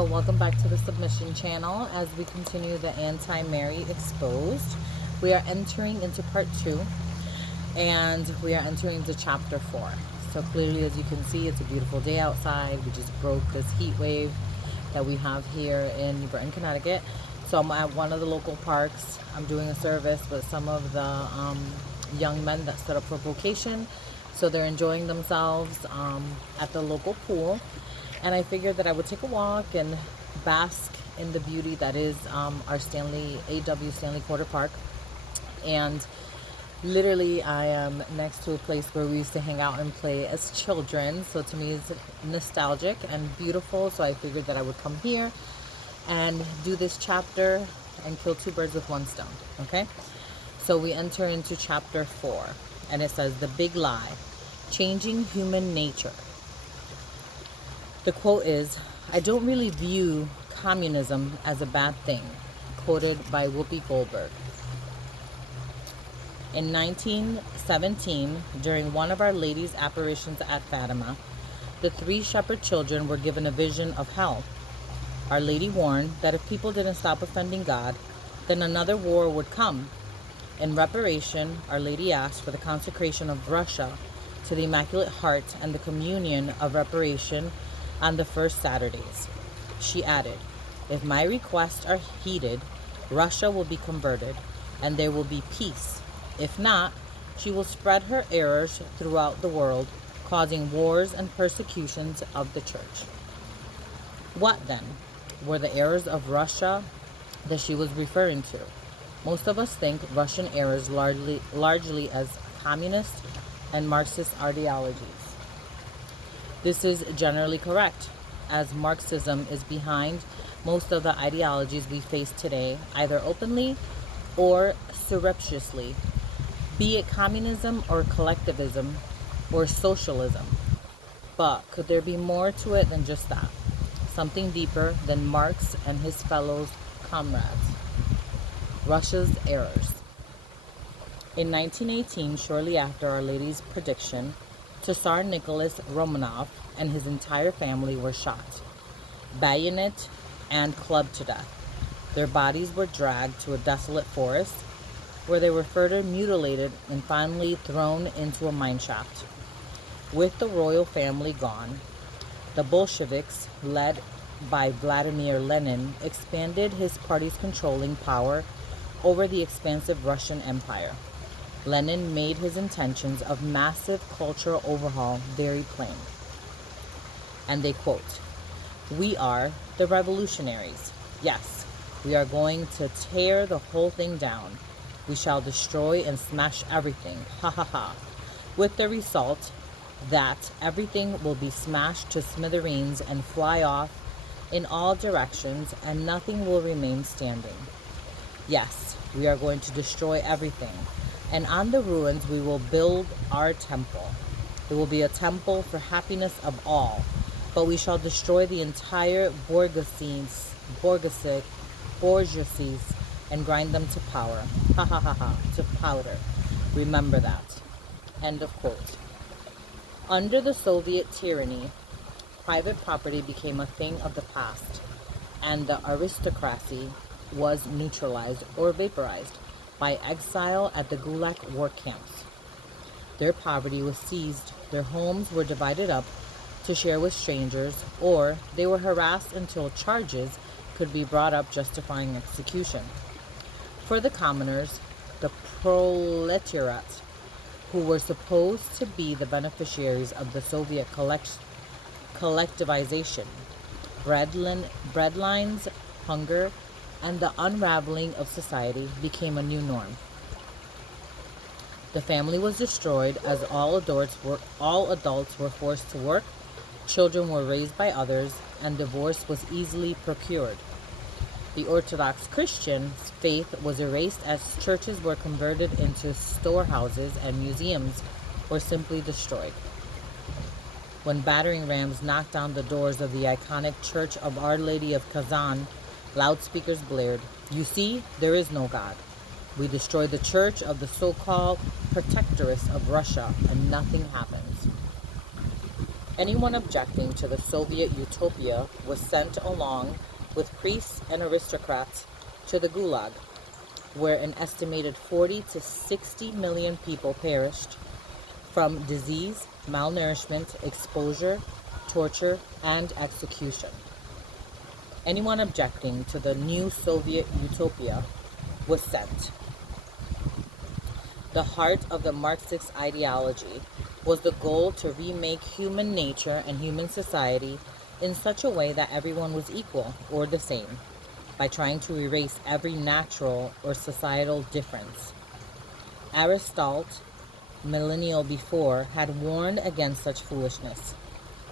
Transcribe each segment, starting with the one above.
So welcome back to the Submission channel as we continue the Anti-Mary Exposed. We are entering into part 2 and we are entering into chapter 4. So clearly, as you can see, it's a beautiful day outside. We just broke this heat wave that we have here in New Britain, Connecticut. So I'm at one of the local parks. I'm doing a service with some of the young men that stood up for vocation. So they're enjoying themselves at the local pool. And I figured that I would take a walk and bask in the beauty that is our AW Stanley Quarter Park. And literally, I am next to a place where we used to hang out and play as children. So to me, it's nostalgic and beautiful. So I figured that I would come here and do this chapter and kill two birds with one stone. Okay? So we enter into chapter 4. And it says, The Big Lie, Changing Human Nature. The quote is, I don't really view communism as a bad thing, quoted by Whoopi Goldberg. In 1917, during one of Our Lady's apparitions at Fatima, the 3 shepherd children were given a vision of hell. Our Lady warned that if people didn't stop offending God, then another war would come. In reparation, Our Lady asked for the consecration of Russia to the Immaculate Heart and the communion of reparation on the first Saturdays. She added, if my requests are heeded, Russia will be converted and there will be peace. If not, she will spread her errors throughout the world, causing wars and persecutions of the church. What then were the errors of Russia that she was referring to? Most of us think Russian errors largely as communist and Marxist ideologies. This is generally correct, as Marxism is behind most of the ideologies we face today, either openly or surreptitiously, be it communism or collectivism or socialism. But could there be more to it than just that? Something deeper than Marx and his fellow comrades. Russia's errors. In 1918, shortly after Our Lady's prediction, Tsar Nicholas Romanov and his entire family were shot, bayoneted, and clubbed to death. Their bodies were dragged to a desolate forest, where they were further mutilated and finally thrown into a mineshaft. With the royal family gone, the Bolsheviks, led by Vladimir Lenin, expanded his party's controlling power over the expansive Russian Empire. Lenin made his intentions of massive cultural overhaul very plain. And they quote, we are the revolutionaries. Yes, we are going to tear the whole thing down. We shall destroy and smash everything. Ha ha ha. With the result that everything will be smashed to smithereens and fly off in all directions, and nothing will remain standing. Yes, we are going to destroy everything. And on the ruins we will build our temple. It will be a temple for happiness of all. But we shall destroy the entire bourgeoisies and grind them to power. Ha ha ha ha, to powder. Remember that. End of quote. Under the Soviet tyranny, private property became a thing of the past, and the aristocracy was neutralized or vaporized by exile at the Gulag work camps. Their poverty was seized, their homes were divided up to share with strangers, or they were harassed until charges could be brought up justifying execution. For the commoners, the proletariat, who were supposed to be the beneficiaries of the Soviet collectivization, breadlines, hunger, and the unraveling of society became a new norm. The family was destroyed as all adults were forced to work, children were raised by others, and divorce was easily procured. The Orthodox Christian faith was erased as churches were converted into storehouses and museums were simply destroyed. When battering rams knocked down the doors of the iconic Church of Our Lady of Kazan, loudspeakers blared, you see, there is no God. We destroy the church of the so-called protectoress of Russia and nothing happens. Anyone objecting to the Soviet utopia was sent along with priests and aristocrats to the Gulag, where an estimated 40 to 60 million people perished from disease, malnourishment, exposure, torture, and execution. Anyone objecting to the new Soviet utopia was sent. The heart of the Marxist ideology was the goal to remake human nature and human society in such a way that everyone was equal or the same, by trying to erase every natural or societal difference. Aristotle, millennial before, had warned against such foolishness.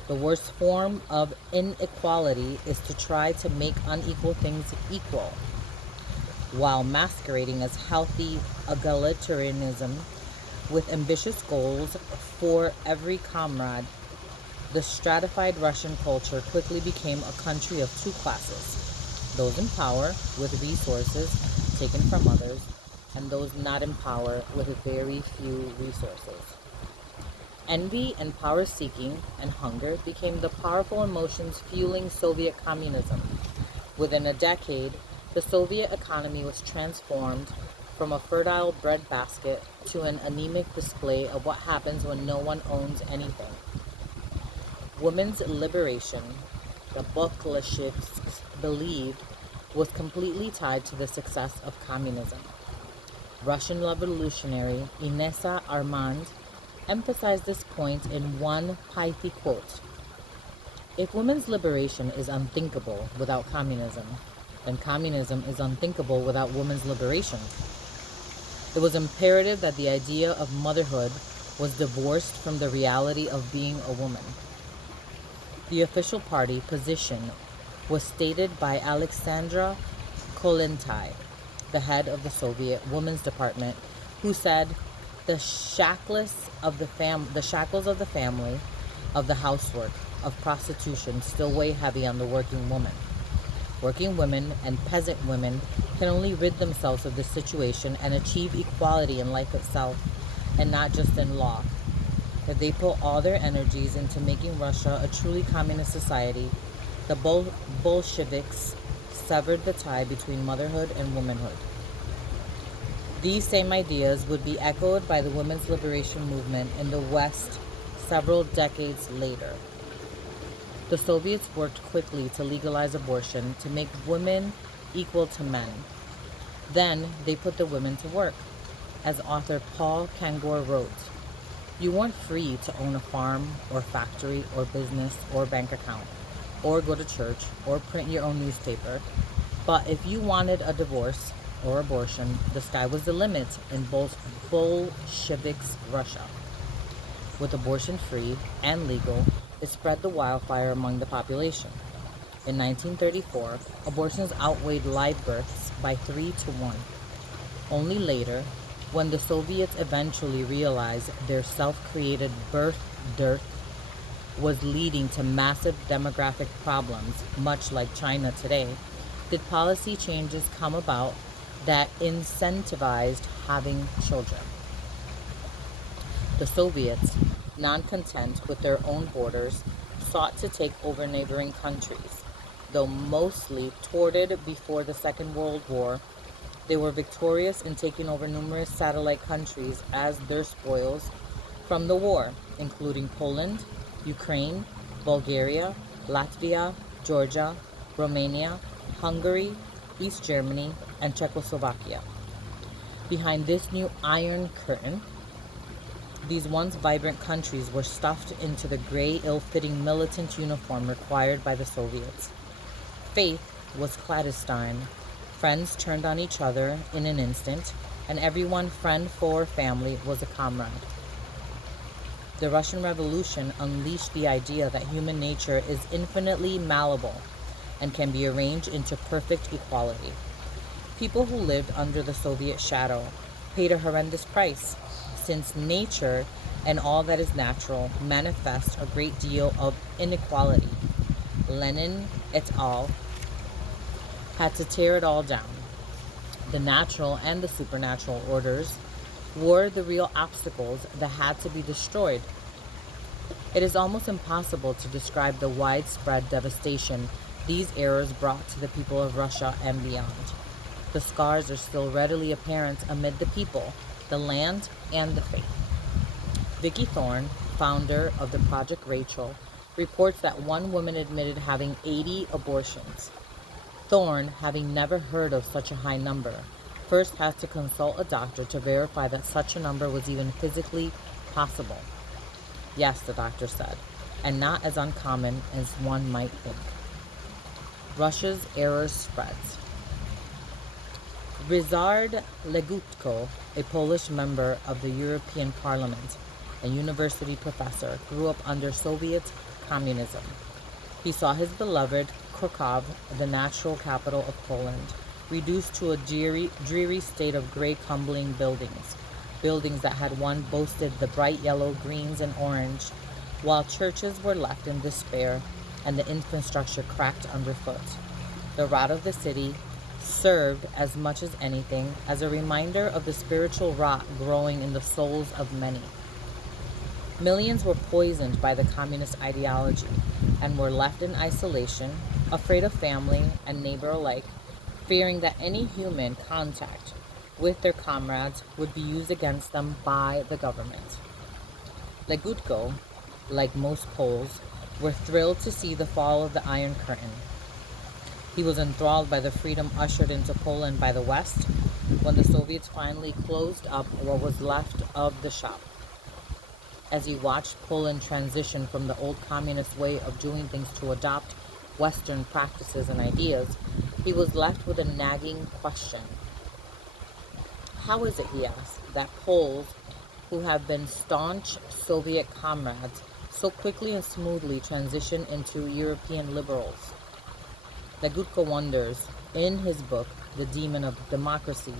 The worst form of inequality is to try to make unequal things equal, while masquerading as healthy egalitarianism with ambitious goals for every comrade. The stratified Russian culture quickly became a country of two classes: those in power with resources taken from others, and those not in power with very few resources. Envy and power seeking and hunger became the powerful emotions fueling Soviet communism. Within a decade, the Soviet economy was transformed from a fertile breadbasket to an anemic display of what happens when no one owns anything. Women's liberation, the Bolsheviks believed, was completely tied to the success of communism. Russian revolutionary Inessa Armand emphasized this point in one pithy quote: "If women's liberation is unthinkable without communism, then communism is unthinkable without women's liberation." It was imperative that the idea of motherhood was divorced from the reality of being a woman. The official party position was stated by Alexandra Kollontai, the head of the Soviet Women's Department, who said, the shackles of the family, of the housework, of prostitution still weigh heavy on the working woman. Working women and peasant women can only rid themselves of this situation and achieve equality in life itself, and not just in law. If they put all their energies into making Russia a truly communist society, the Bolsheviks severed the tie between motherhood and womanhood. These same ideas would be echoed by the women's liberation movement in the West several decades later. The Soviets worked quickly to legalize abortion to make women equal to men. Then they put the women to work. As author Paul Kangor wrote, "You weren't free to own a farm or factory or business or bank account, or go to church or print your own newspaper. But if you wanted a divorce or abortion, the sky was the limit in both Bolsheviks Russia." With abortion free and legal, it spread the wildfire among the population. In 1934, abortions outweighed live births by 3 to 1. Only later, when the Soviets eventually realized their self-created birth dearth was leading to massive demographic problems, much like China today, did policy changes come about that incentivized having children. The Soviets, non-content with their own borders, sought to take over neighboring countries. Though mostly thwarted before the Second World War, they were victorious in taking over numerous satellite countries as their spoils from the war, including Poland, Ukraine, Bulgaria, Latvia, Georgia, Romania, Hungary, East Germany, and Czechoslovakia. Behind this new Iron Curtain, these once vibrant countries were stuffed into the gray, ill-fitting militant uniform required by the Soviets. Faith was clandestine. Friends turned on each other in an instant, and everyone, friend, foe, or family, was a comrade. The Russian Revolution unleashed the idea that human nature is infinitely malleable and can be arranged into perfect equality. People who lived under the Soviet shadow paid a horrendous price, since nature and all that is natural manifest a great deal of inequality. Lenin et al. Had to tear it all down. The natural and the supernatural orders were the real obstacles that had to be destroyed. It is almost impossible to describe the widespread devastation these errors brought to the people of Russia and beyond. The scars are still readily apparent amid the people, the land, and the faith. Vicky Thorne, founder of the Project Rachel, reports that one woman admitted having 80 abortions. Thorne, having never heard of such a high number, first has to consult a doctor to verify that such a number was even physically possible. Yes, the doctor said, and not as uncommon as one might think. Russia's error spreads. Ryszard Legutko, a Polish member of the European Parliament and university professor, grew up under Soviet communism. He saw his beloved Krakow, the natural capital of Poland, reduced to a dreary state of gray crumbling buildings that had once boasted the bright yellow, greens, and orange, while churches were left in despair and the infrastructure cracked underfoot. The rot of the city served as much as anything as a reminder of the spiritual rot growing in the souls of many. Millions were poisoned by the communist ideology and were left in isolation, afraid of family and neighbor alike, fearing that any human contact with their comrades would be used against them by the government. Legutko, like most Poles, were thrilled to see the fall of the Iron Curtain. He was enthralled by the freedom ushered into Poland by the West when the Soviets finally closed up what was left of the shop. As he watched Poland transition from the old communist way of doing things to adopt Western practices and ideas, he was left with a nagging question. How is it, he asked, that Poles who have been staunch Soviet comrades so quickly and smoothly transition into European liberals? Legutko wonders, in his book, The Demon of Democracy,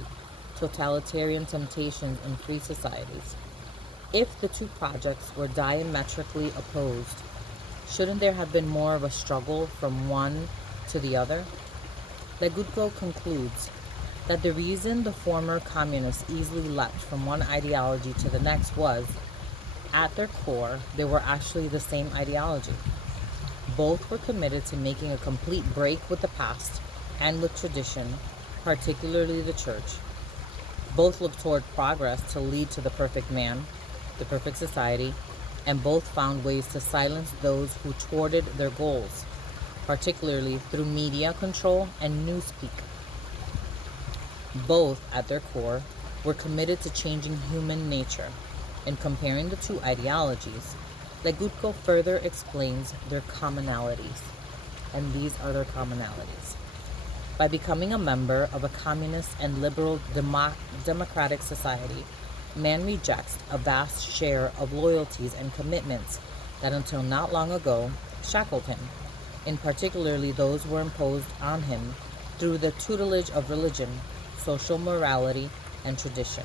Totalitarian Temptations in Free Societies, if the two projects were diametrically opposed, shouldn't there have been more of a struggle from one to the other? Legutko concludes that the reason the former communists easily leapt from one ideology to the next was, at their core, they were actually the same ideology. Both were committed to making a complete break with the past and with tradition, particularly the church. Both looked toward progress to lead to the perfect man, the perfect society, and both found ways to silence those who thwarted their goals, particularly through media control and newspeak. Both, at their core, were committed to changing human nature. In comparing the two ideologies, Legutko further explains their commonalities, and these are their commonalities. By becoming a member of a communist and liberal democratic society, man rejects a vast share of loyalties and commitments that until not long ago shackled him, in particularly those were imposed on him through the tutelage of religion, social morality, and tradition.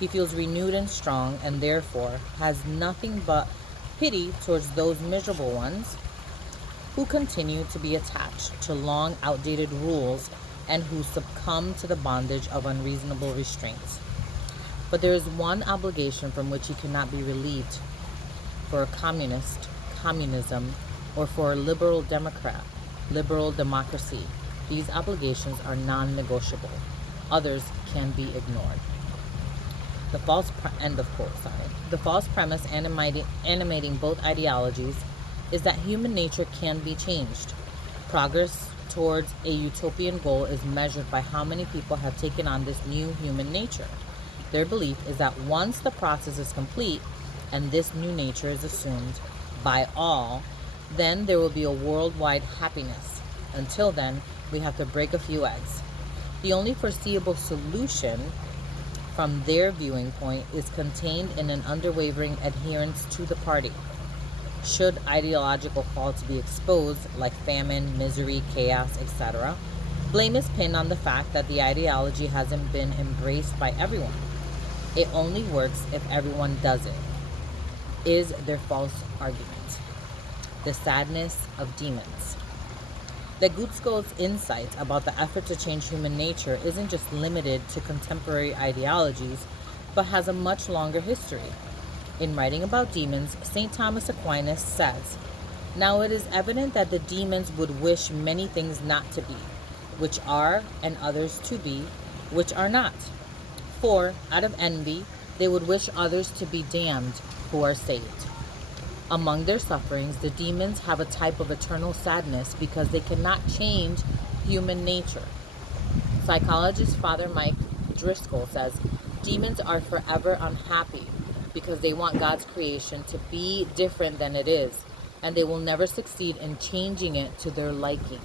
He feels renewed and strong and therefore has nothing but pity towards those miserable ones who continue to be attached to long outdated rules and who succumb to the bondage of unreasonable restraints. But there is one obligation from which he cannot be relieved. For a communist, communism, or for a liberal democrat, liberal democracy, these obligations are non-negotiable. Others can be ignored. The false premise animating both ideologies is that human nature can be changed. Progress towards a utopian goal is measured by how many people have taken on this new human nature. Their belief is that once the process is complete and this new nature is assumed by all, then there will be a worldwide happiness. Until then, we have to break a few eggs. The only foreseeable solution from their viewing point is contained in an unwavering adherence to the party. Should ideological faults be exposed, like famine, misery, chaos, etc., blame is pinned on the fact that the ideology hasn't been embraced by everyone. It only works if everyone does it, is their false argument. The sadness of demons. Legutko's insight about the effort to change human nature isn't just limited to contemporary ideologies, but has a much longer history. In writing about demons, St. Thomas Aquinas says, "Now it is evident that the demons would wish many things not to be, which are, and others to be, which are not. For, out of envy, they would wish others to be damned who are saved. Among their sufferings, the demons have a type of eternal sadness because they cannot change human nature." Psychologist Father Mike Driscoll says, "Demons are forever unhappy because they want God's creation to be different than it is, and they will never succeed in changing it to their liking.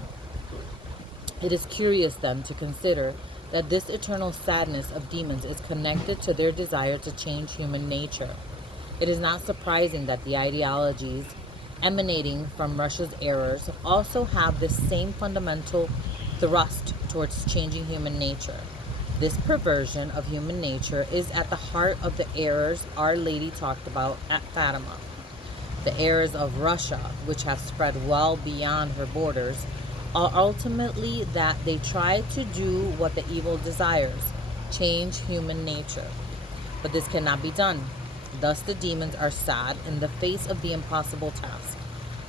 It is curious then to consider that this eternal sadness of demons is connected to their desire to change human nature. It is not surprising that the ideologies emanating from Russia's errors also have this same fundamental thrust towards changing human nature. This perversion of human nature is at the heart of the errors Our Lady talked about at Fatima. The errors of Russia, which have spread well beyond her borders, are ultimately that they try to do what the evil desires, change human nature. But this cannot be done. Thus the demons are sad in the face of the impossible task,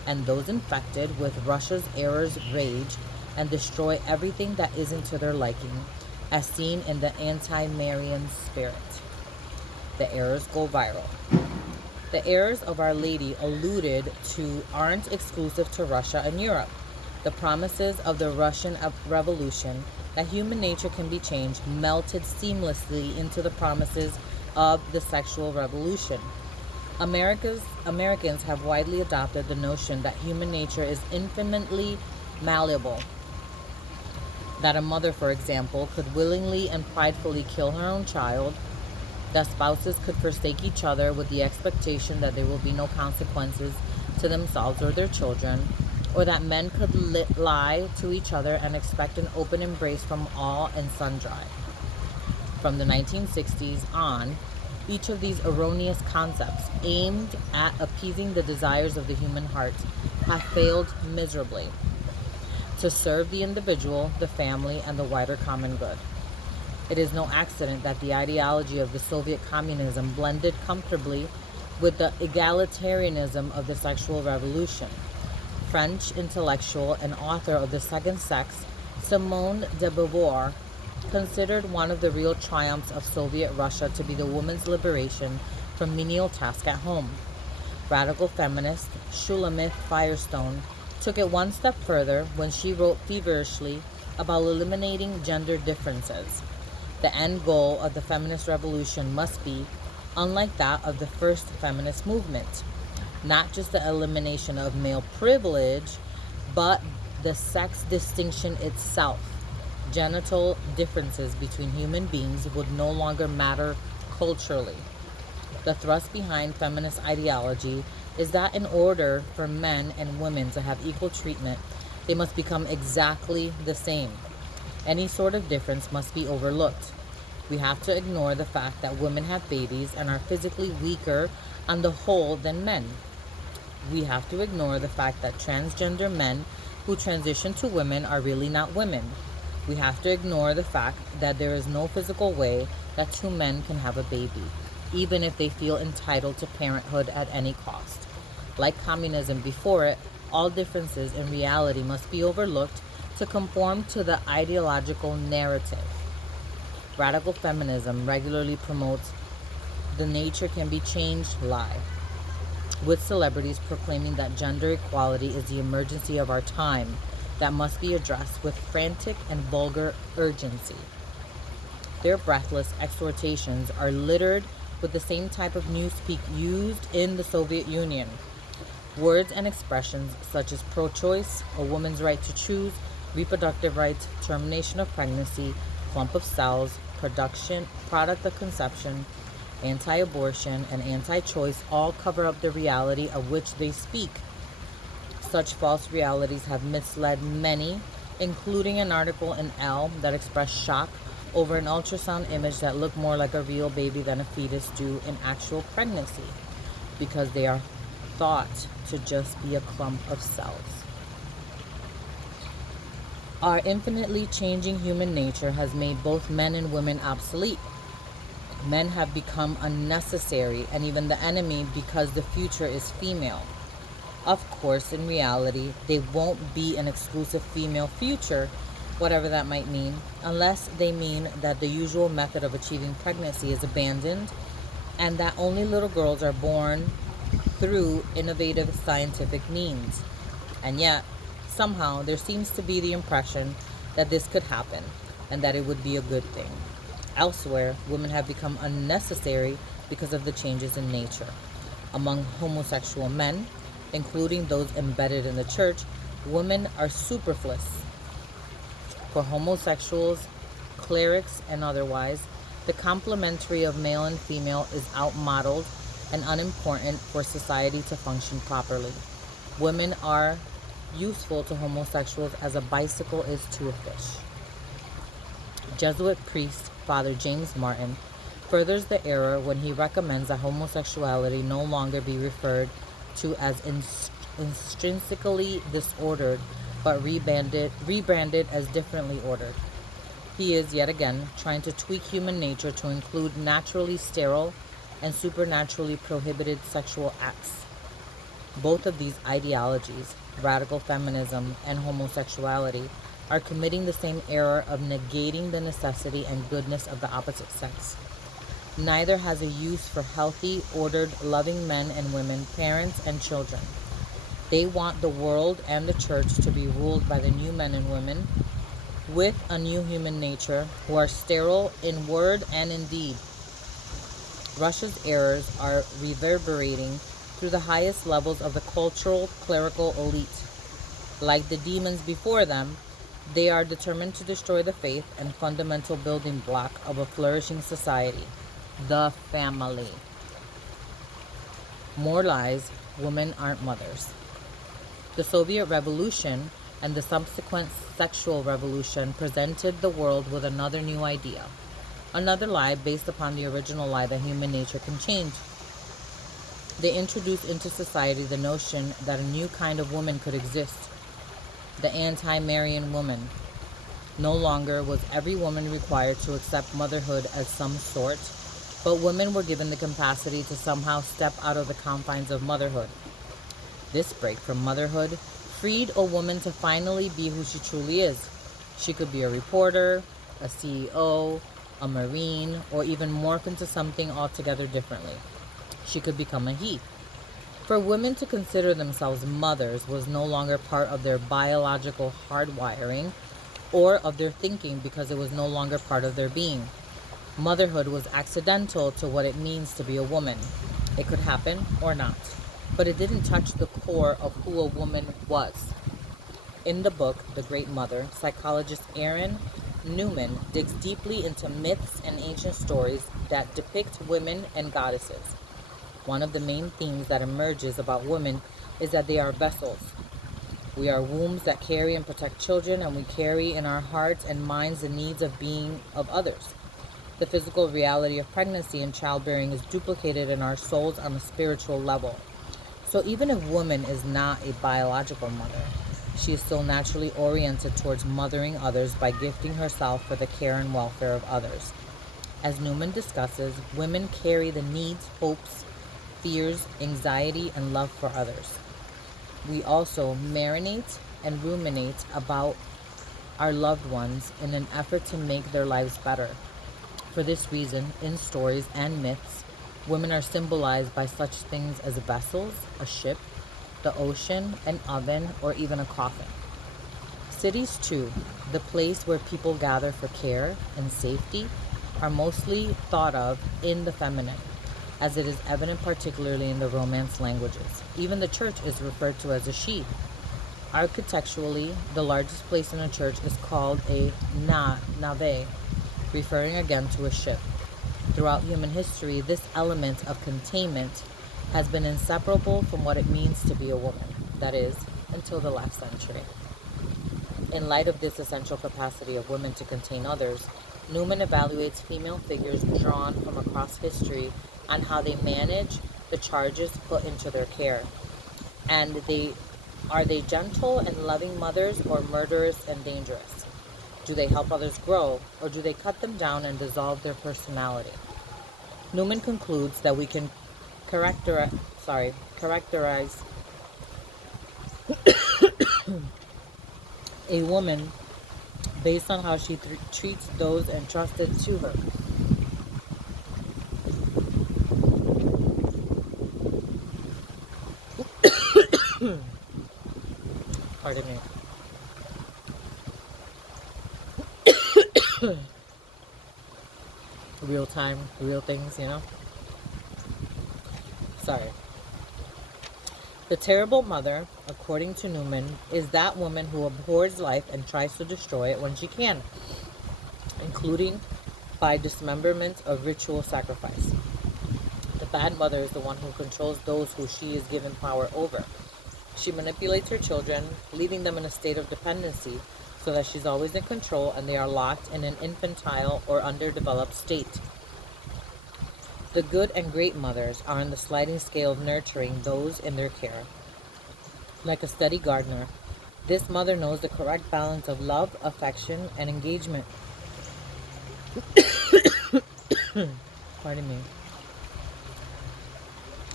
and those infected with Russia's errors rage and destroy everything that isn't to their liking, as seen in the anti-Marian spirit. The errors go viral. The errors of Our Lady alluded to aren't exclusive to Russia and Europe. The promises of the Russian Revolution that human nature can be changed melted seamlessly into the promises of the sexual revolution. Americans have widely adopted the notion that human nature is infinitely malleable. That a mother, for example, could willingly and pridefully kill her own child, that spouses could forsake each other with the expectation that there will be no consequences to themselves or their children, or that men could lie to each other and expect an open embrace from all and sundry. From the 1960s on, each of these erroneous concepts aimed at appeasing the desires of the human heart have failed miserably to serve the individual, the family, and the wider common good. It is no accident that the ideology of the Soviet communism blended comfortably with the egalitarianism of the sexual revolution. French intellectual and author of The Second Sex, Simone de Beauvoir, considered one of the real triumphs of Soviet Russia to be the woman's liberation from menial tasks at home. Radical feminist Shulamith Firestone took it one step further when she wrote feverishly about eliminating gender differences. The end goal of the feminist revolution must be, unlike that of the first feminist movement, not just the elimination of male privilege, but the sex distinction itself. Genital differences between human beings would no longer matter culturally. The thrust behind feminist ideology is that in order for men and women to have equal treatment, they must become exactly the same. Any sort of difference must be overlooked. We have to ignore the fact that women have babies and are physically weaker on the whole than men. We have to ignore the fact that transgender men who transition to women are really not women. We have to ignore the fact that there is no physical way that two men can have a baby, even if they feel entitled to parenthood at any cost. Like communism before it, all differences in reality must be overlooked to conform to the ideological narrative. Radical feminism regularly promotes the nature can be changed lie, with celebrities proclaiming that gender equality is the emergency of our time that must be addressed with frantic and vulgar urgency. Their breathless exhortations are littered with the same type of newspeak used in the Soviet Union. Words and expressions such as pro-choice, a woman's right to choose, reproductive rights, termination of pregnancy, clump of cells, product of conception, anti-abortion, and anti-choice all cover up the reality of which they speak. Such false realities have misled many, including an article in Elle that expressed shock over an ultrasound image that looked more like a real baby than a fetus do in actual pregnancy, because they are thought to just be a clump of cells. Our infinitely changing human nature has made both men and women obsolete. Men have become unnecessary and even the enemy because the future is female. Of course, in reality, they won't be an exclusive female future, whatever that might mean, unless they mean that the usual method of achieving pregnancy is abandoned and that only little girls are born through innovative scientific means. And yet, somehow, there seems to be the impression that this could happen and that it would be a good thing. Elsewhere, women have become unnecessary because of the changes in nature. Among homosexual men, including those embedded in the church, women are superfluous. For homosexuals, clerics, and otherwise, the complementary of male and female is outmodeled and unimportant for society to function properly. Women are useful to homosexuals as a bicycle is to a fish. Jesuit priest Father James Martin furthers the error when he recommends that homosexuality no longer be referred to as intrinsically disordered, but rebranded as differently ordered. He is, yet again, trying to tweak human nature to include naturally sterile and supernaturally prohibited sexual acts. Both of these ideologies, radical feminism and homosexuality, are committing the same error of negating the necessity and goodness of the opposite sex. Neither has a use for healthy, ordered, loving men and women, parents and children. They want the world and the church to be ruled by the new men and women with a new human nature who are sterile in word and in deed. Russia's errors are reverberating through the highest levels of the cultural clerical elite. Like the demons before them, they are determined to destroy the faith and fundamental building block of a flourishing society, the family. More lies, women aren't mothers. The Soviet Revolution and the subsequent sexual revolution presented the world with another new idea, another lie based upon the original lie that human nature can change. They introduced into society the notion that a new kind of woman could exist, the anti-Marian woman. No longer was every woman required to accept motherhood as some sort, but women were given the capacity to somehow step out of the confines of motherhood. This break from motherhood freed a woman to finally be who she truly is. She could be a reporter, a CEO, a Marine, or even morph into something altogether differently. She could become a he. For women to consider themselves mothers was no longer part of their biological hardwiring or of their thinking because it was no longer part of their being. Motherhood was accidental to what it means to be a woman. It could happen or not, but it didn't touch the core of who a woman was. In the book, The Great Mother, psychologist Aaron Newman digs deeply into myths and ancient stories that depict women and goddesses. One of the main themes that emerges about women is that they are vessels. We are wombs that carry and protect children, and we carry in our hearts and minds the needs of being of others. The physical reality of pregnancy and childbearing is duplicated in our souls on a spiritual level. So even if woman is not a biological mother, she is still naturally oriented towards mothering others by gifting herself for the care and welfare of others. As Newman discusses, women carry the needs, hopes, fears, anxiety, and love for others. We also marinate and ruminate about our loved ones in an effort to make their lives better. For this reason, in stories and myths, women are symbolized by such things as vessels, a ship, the ocean, an oven, or even a coffin. Cities, too, the place where people gather for care and safety, are mostly thought of in the feminine, as it is evident particularly in the Romance languages. Even the church is referred to as a she. Architecturally, the largest place in a church is called a nave, referring again to a ship. Throughout human history, this element of containment has been inseparable from what it means to be a woman, that is, until the last century. In light of this essential capacity of women to contain others, Newman evaluates female figures drawn from across history and how they manage the charges put into their care. And are they gentle and loving mothers or murderous and dangerous? Do they help others grow, or do they cut them down and dissolve their personality? Newman concludes that we can characterize a woman based on how she treats those entrusted to her. Pardon me. Real time, real things, you know? Sorry. The terrible mother, according to Newman, is that woman who abhors life and tries to destroy it when she can, including by dismemberment of ritual sacrifice. The bad mother is the one who controls those who she is given power over. She manipulates her children, leaving them in a state of dependency so that she's always in control and they are locked in an infantile or underdeveloped state. The good and great mothers are on the sliding scale of nurturing those in their care. Like a steady gardener, this mother knows the correct balance of love, affection, and engagement. Pardon me.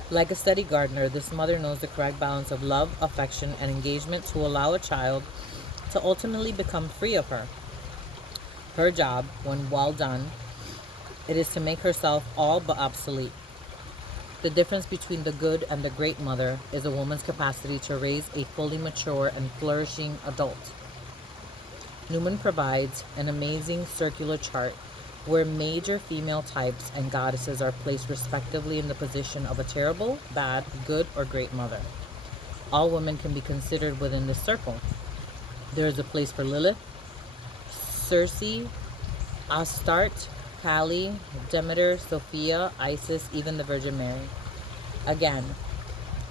Like a steady gardener, this mother knows the correct balance of love, affection, and engagement to allow a child to ultimately become free of her. Her job, when well done, it is to make herself all but obsolete. The difference between the good and the great mother is a woman's capacity to raise a fully mature and flourishing adult. Newman provides an amazing circular chart where major female types and goddesses are placed respectively in the position of a terrible, bad, good, or great mother. All women can be considered within this circle. There is a place for Lilith, Circe, Astarte, Kali, Demeter, Sophia, Isis, even the Virgin Mary. Again,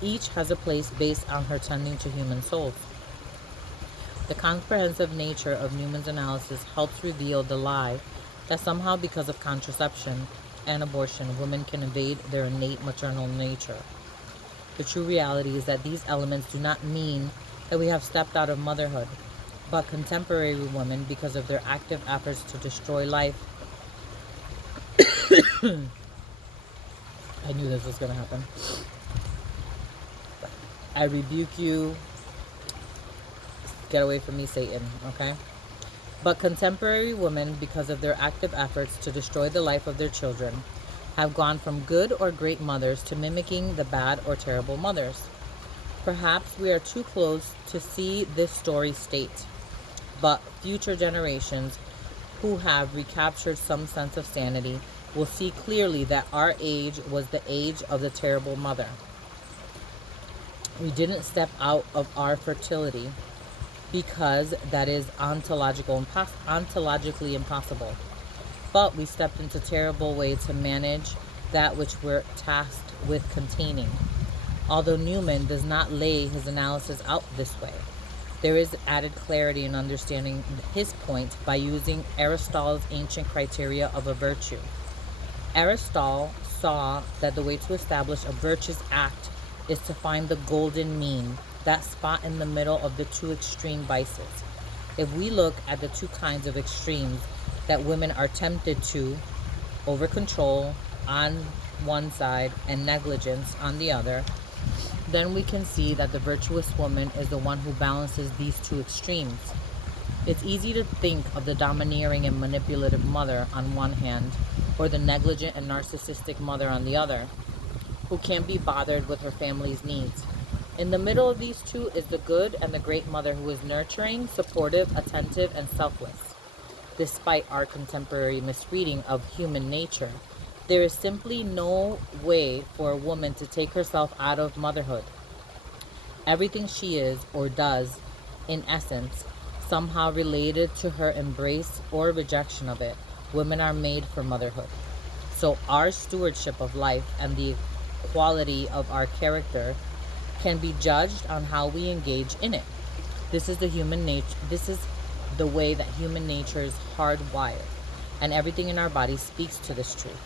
each has a place based on her tending to human souls. The comprehensive nature of Newman's analysis helps reveal the lie that somehow because of contraception and abortion, women can evade their innate maternal nature. The true reality is that these elements do not mean that we have stepped out of motherhood, but contemporary women, because of their active efforts to destroy life, I knew this was going to happen. I rebuke you. Get away from me, Satan, okay? But contemporary women, because of their active efforts to destroy the life of their children, have gone from good or great mothers to mimicking the bad or terrible mothers. Perhaps we are too close to see this story state, but future generations who have recaptured some sense of sanity will see clearly that our age was the age of the terrible mother. We didn't step out of our fertility because that is ontologically impossible. But we stepped into a terrible way to manage that which we're tasked with containing. Although Newman does not lay his analysis out this way, there is added clarity in understanding his point by using Aristotle's ancient criteria of a virtue. Aristotle saw that the way to establish a virtuous act is to find the golden mean, that spot in the middle of the two extreme vices. If we look at the two kinds of extremes that women are tempted to, over control on one side and negligence on the other, then we can see that the virtuous woman is the one who balances these two extremes. It's easy to think of the domineering and manipulative mother on one hand, or the negligent and narcissistic mother on the other, who can't be bothered with her family's needs. In the middle of these two is the good and the great mother who is nurturing, supportive, attentive, and selfless. Despite our contemporary misreading of human nature, there is simply no way for a woman to take herself out of motherhood. Everything she is or does, in essence, somehow related to her embrace or rejection of it. Women are made for motherhood. So our stewardship of life and the quality of our character can be judged on how we engage in it. This is the human nature. This is the way that human nature is hardwired, and everything in our body speaks to this truth.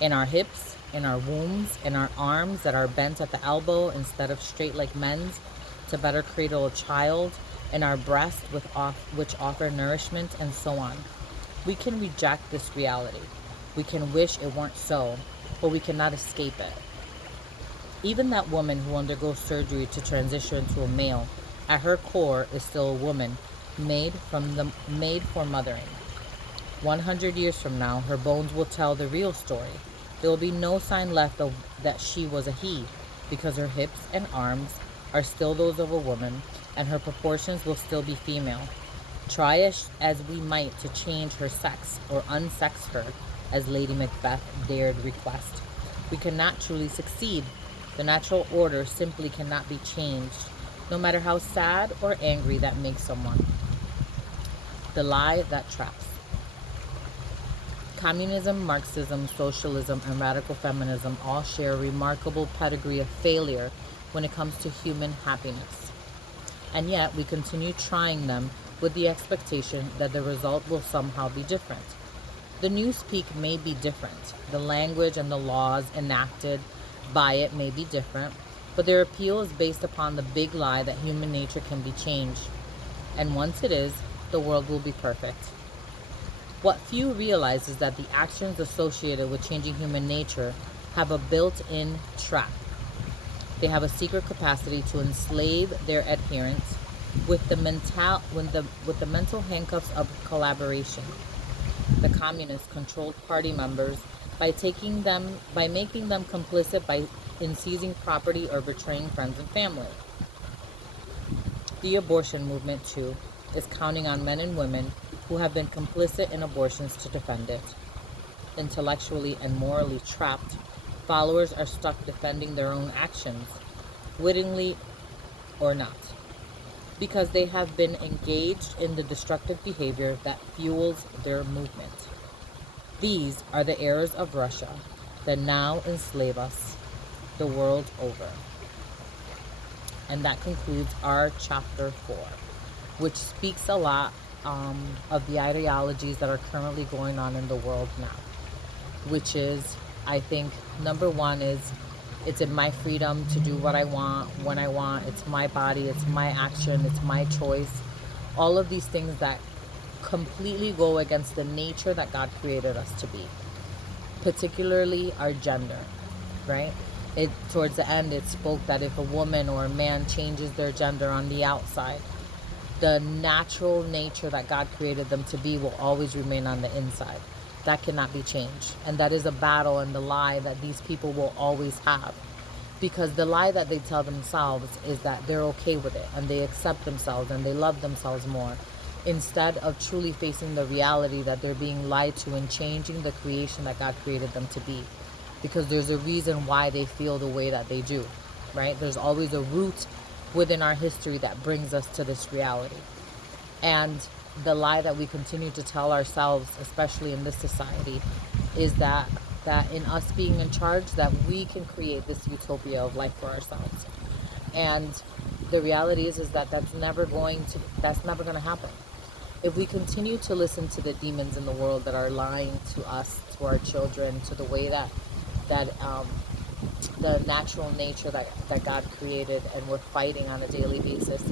In our hips, in our wombs, in our arms that are bent at the elbow instead of straight like men's to better cradle a child, in our breasts which offer nourishment, and so on. We can reject this reality. We can wish it weren't so, but we cannot escape it. Even that woman who undergoes surgery to transition to a male, at her core is still a woman, made for mothering. 100 years from now, her bones will tell the real story. There will be no sign left of that she was a he, because her hips and arms are still those of a woman, and her proportions will still be female. Try as we might to change her sex or unsex her, as Lady Macbeth dared request, we cannot truly succeed. The natural order simply cannot be changed, no matter how sad or angry that makes someone. The lie that traps. Communism, Marxism, socialism, and radical feminism all share a remarkable pedigree of failure when it comes to human happiness. And yet, we continue trying them with the expectation that the result will somehow be different. The newspeak may be different, the language and the laws enacted by it may be different, but their appeal is based upon the big lie that human nature can be changed. And once it is, the world will be perfect. What few realize is that the actions associated with changing human nature have a built-in trap. They have a secret capacity to enslave their adherents with the mental handcuffs of collaboration. The communists controlled party members by making them complicit in seizing property or betraying friends and family. The abortion movement, too, is counting on men and women who have been complicit in abortions to defend it. Intellectually and morally trapped, followers are stuck defending their own actions, wittingly or not, because they have been engaged in the destructive behavior that fuels their movement. These are the errors of Russia that now enslave us the world over. And that concludes our chapter 4, which speaks a lot of the ideologies that are currently going on in the world now, which is, I think, number one is it's in my freedom to do what I want, when I want. It's my body, it's my action, it's my choice. All of these things that completely go against the nature that God created us to be, particularly our gender, right? Towards the end, it spoke that if a woman or a man changes their gender on the outside, the natural nature that God created them to be will always remain on the inside. That cannot be changed. And that is a battle and the lie that these people will always have. Because the lie that they tell themselves is that they're okay with it and they accept themselves and they love themselves more, instead of truly facing the reality that they're being lied to and changing the creation that God created them to be. Because there's a reason why they feel the way that they do, right? There's always a root within our history that brings us to this reality. And the lie that we continue to tell ourselves, especially in this society, is that in us being in charge, that we can create this utopia of life for ourselves. And the reality is that that's never going to happen. If we continue to listen to the demons in the world that are lying to us, to our children, to the way that the natural nature that God created and we're fighting on a daily basis,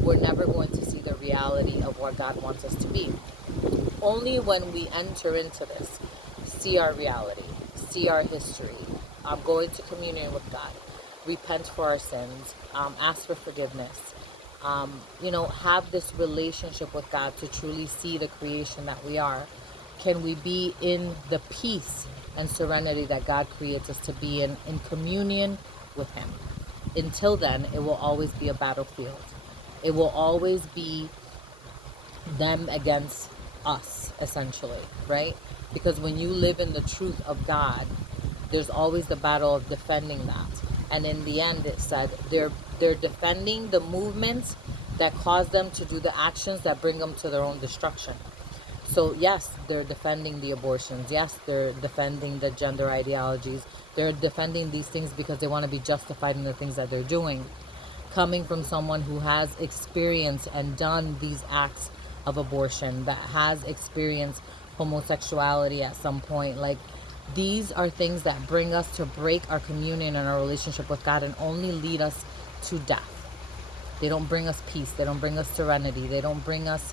we're never going to see the reality of what God wants us to be. Only when we enter into this, see our reality, see our history, go into communion with God, repent for our sins, ask for forgiveness, have this relationship with God to truly see the creation that we are, can we be in the peace and serenity that God creates us to be in communion with Him. Until then, it will always be a battlefield. It will always be them against us, essentially, right? Because when you live in the truth of God, there's always the battle of defending that. And in the end, it said they're defending the movements that cause them to do the actions that bring them to their own destruction. So yes, they're defending the abortions. Yes, they're defending the gender ideologies. They're defending these things because they want to be justified in the things that they're doing. Coming from someone who has experienced and done these acts of abortion, that has experienced homosexuality at some point, like, these are things that bring us to break our communion and our relationship with God and only lead us to death. They don't bring us peace. They don't bring us serenity. They don't bring us,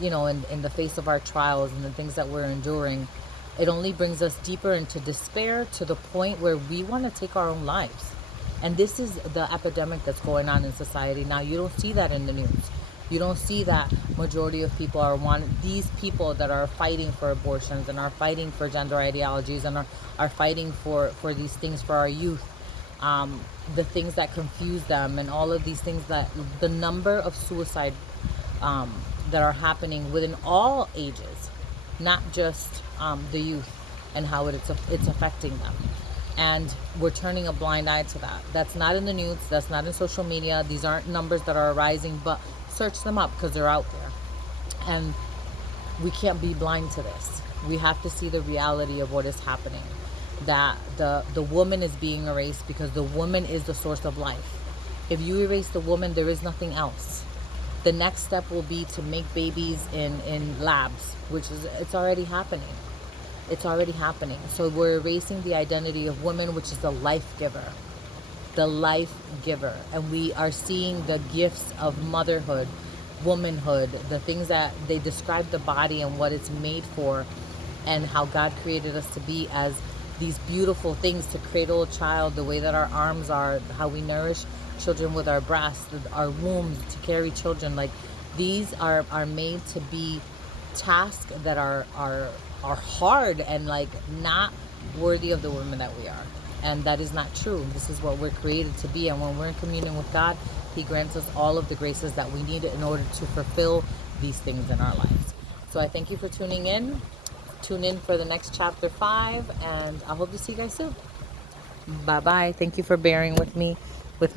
in the face of our trials and the things that we're enduring, it only brings us deeper into despair, to the point where we want to take our own lives. And this is the epidemic that's going on in society now. You don't see that in the news. You don't see that majority of people these people that are fighting for abortions and are fighting for gender ideologies and are fighting for these things for our youth, the things that confuse them, and all of these things, that the number of suicide that are happening within all ages, not just the youth, and how it's affecting them. And we're turning a blind eye to that. That's not in the news. That's not in social media. These aren't numbers that are rising, but search them up because they're out there. And we can't be blind to this. We have to see the reality of what is happening. That the woman is being erased because the woman is the source of life. If you erase the woman, there is nothing else. The next step will be to make babies in labs, which is, it's already happening. It's already happening. So we're erasing the identity of woman, which is the life giver. The life giver. And we are seeing the gifts of motherhood, womanhood, the things that they describe the body and what it's made for, and how God created us to be as these beautiful things, to cradle a child, the way that our arms are, how we nourish children with our breasts, our wombs, to carry children. Like, these are made to be tasks that are hard and like not worthy of the women that we are. And that is not true. This is what we're created to be. And when we're in communion with God, He grants us all of the graces that we need in order to fulfill these things in our lives. So I thank you for tuning in. Tune in for the next chapter 5, and I hope to see you guys soon. Bye bye. Thank you for bearing with me with my